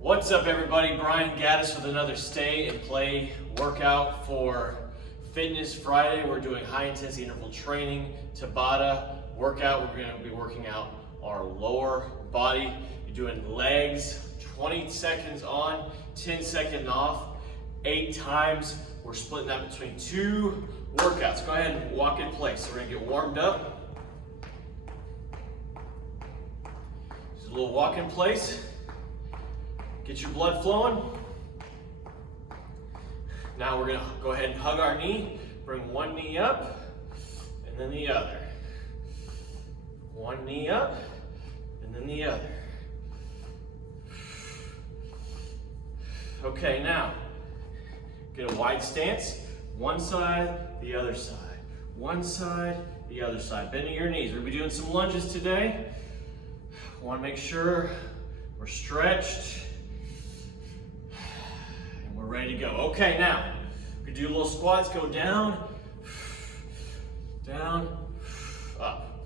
What's up, everybody? Brian Gaddis with another Stay and Play workout for Fitness Friday. We're doing high intensity interval training, Tabata workout. We're going to be working out our lower body. You're doing legs, 20 seconds on, 10 seconds off, 8 times. We're splitting that between 2 workouts. Go ahead and walk in place. So we're going to get warmed up. Just a little walk in place. Get your blood flowing. Now we're gonna go ahead and hug our knee. Bring one knee up and then the other. One knee up and then the other. Okay, now get a wide stance. One side, the other side. One side, the other side. Bending your knees. We're gonna be doing some lunges today. Want to make sure we're stretched. We're ready to go. Okay, now we do little squats. Go down, down, up,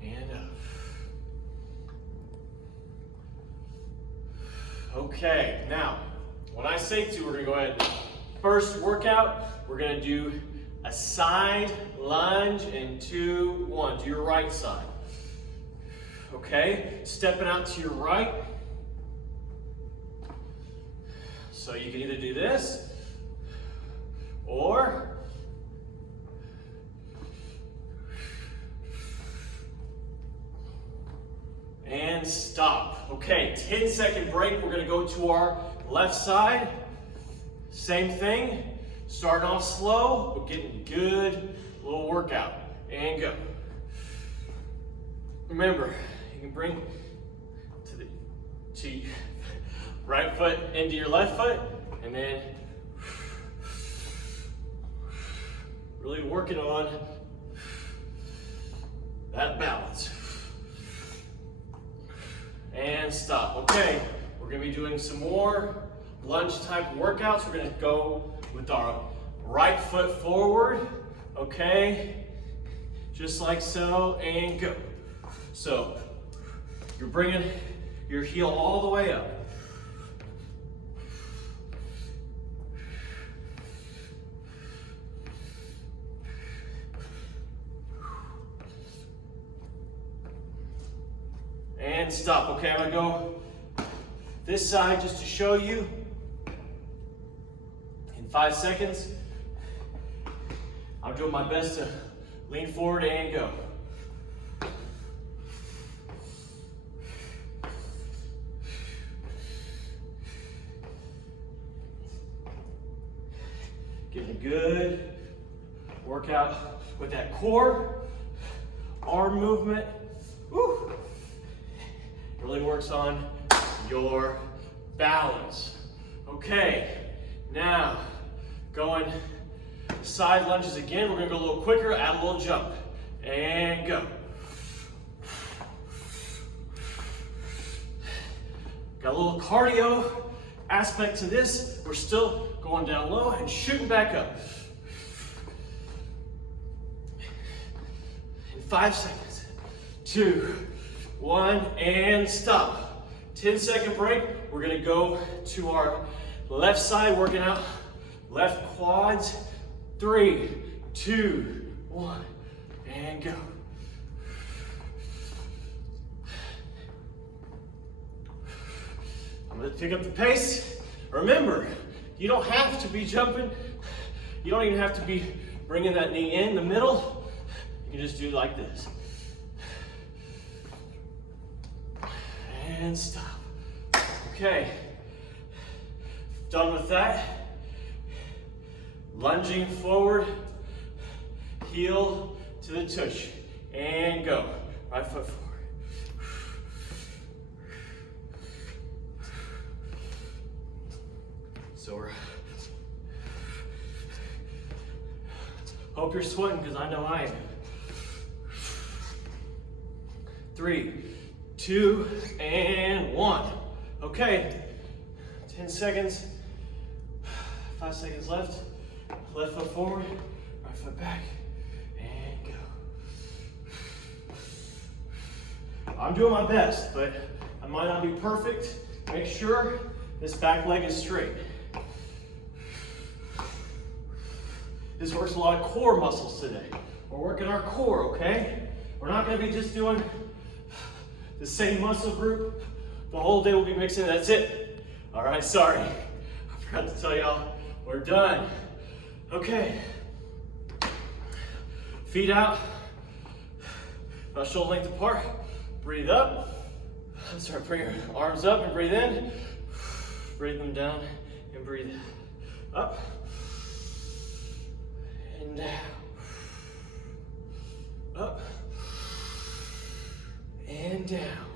and up. Okay, now when I say to, we're gonna go ahead. First workout, we're gonna do a side lunge in 2, 1 to your right side. Okay, stepping out to your right. So you can either do this or and stop. Okay, 10-second break. We're gonna go to our left side. Same thing, starting off slow, but getting good little workout. And go. Remember, you can bring to right foot into your left foot, and then really working on that balance. And stop. Okay, we're gonna be doing some more lunge type workouts. We're gonna go with our right foot forward, okay? Just like so, and go. So, you're bringing your heel all the way up. And stop. Okay, I'm gonna go this side just to show you. In 5 seconds, I'm doing my best to lean forward and go. Getting a good workout with that core, arm movement. Woo. Really works on your balance. Okay, now going side lunges again. We're gonna go a little quicker, add a little jump, and go. Got a little cardio aspect to this. We're still going down low and shooting back up. In 5 seconds, 2, 1, and stop. 10-second break. We're gonna go to our left side, working out left quads. 3, 2, 1, and go. I'm gonna pick up the pace. Remember, you don't have to be jumping. You don't even have to be bringing that knee in the middle. You can just do like this. And stop. Okay, done with that. Lunging forward, heel to the tush, and go. Right foot forward. So hope you're sweating, because I know I am. 3, 2, and 1. Okay, 10 seconds, 5 seconds left. Left foot forward, right foot back, and go. I'm doing my best, but I'm might not be perfect. Make sure this back leg is straight. This works a lot of core muscles today. We're working our core, okay? We're not gonna be just doing the same muscle group the whole day. We'll be mixing, that's it. All right, sorry. I forgot to tell y'all, we're done. Okay. Feet out, about shoulder length apart. Breathe up. Start bring your arms up and breathe in. Breathe them down and breathe up and down. Up and down.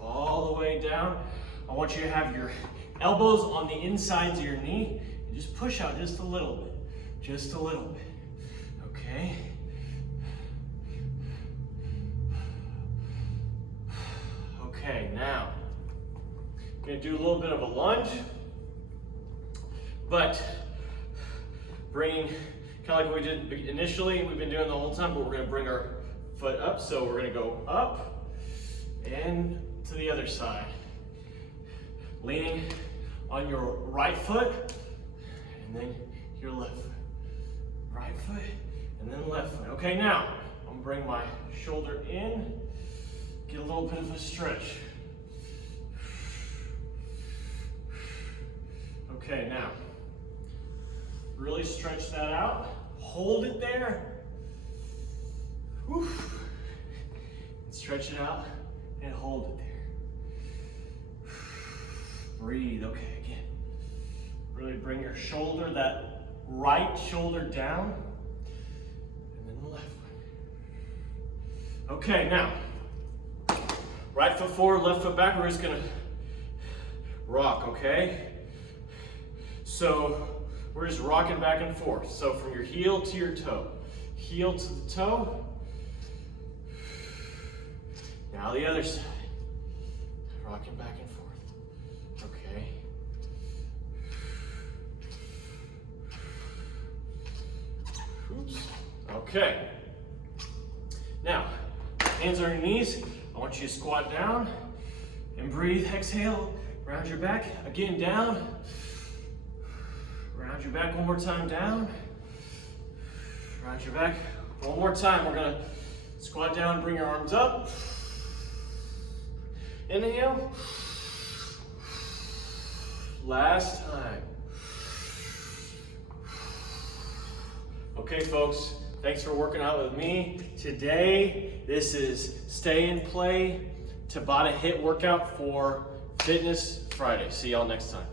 All the way down. I want you to have your elbows on the insides of your knee and just push out just a little bit. Just a little bit. Okay. Okay, now I'm going to do a little bit of a lunge, but bringing kind of like we did initially, we've been doing the whole time, but we're going to bring our foot up. So we're going to go up and to the other side, leaning on your right foot and then your left foot. Right foot and then left foot. Okay, now I'm going to bring my shoulder in, get a little bit of a stretch. Okay, now really stretch that out. Hold it there. Whew. Stretch it out and hold it there. Breathe. Okay, again. Really bring your shoulder, that right shoulder down, and then the left one. Okay, now, right foot forward, left foot back. We're just gonna rock, okay? So we're just rocking back and forth. So from your heel to your toe, heel to the toe. Now the other side, rocking back and forth, okay? Oops. Okay. Now, hands on your knees. I want you to squat down and breathe. Exhale, round your back. Again, down. Round your back one more time, down. Round your back one more time. We're gonna squat down, bring your arms up. Inhale. Last time. Okay, folks, thanks for working out with me today. This is Stay and Play Tabata HIIT workout for Fitness Friday. See y'all next time.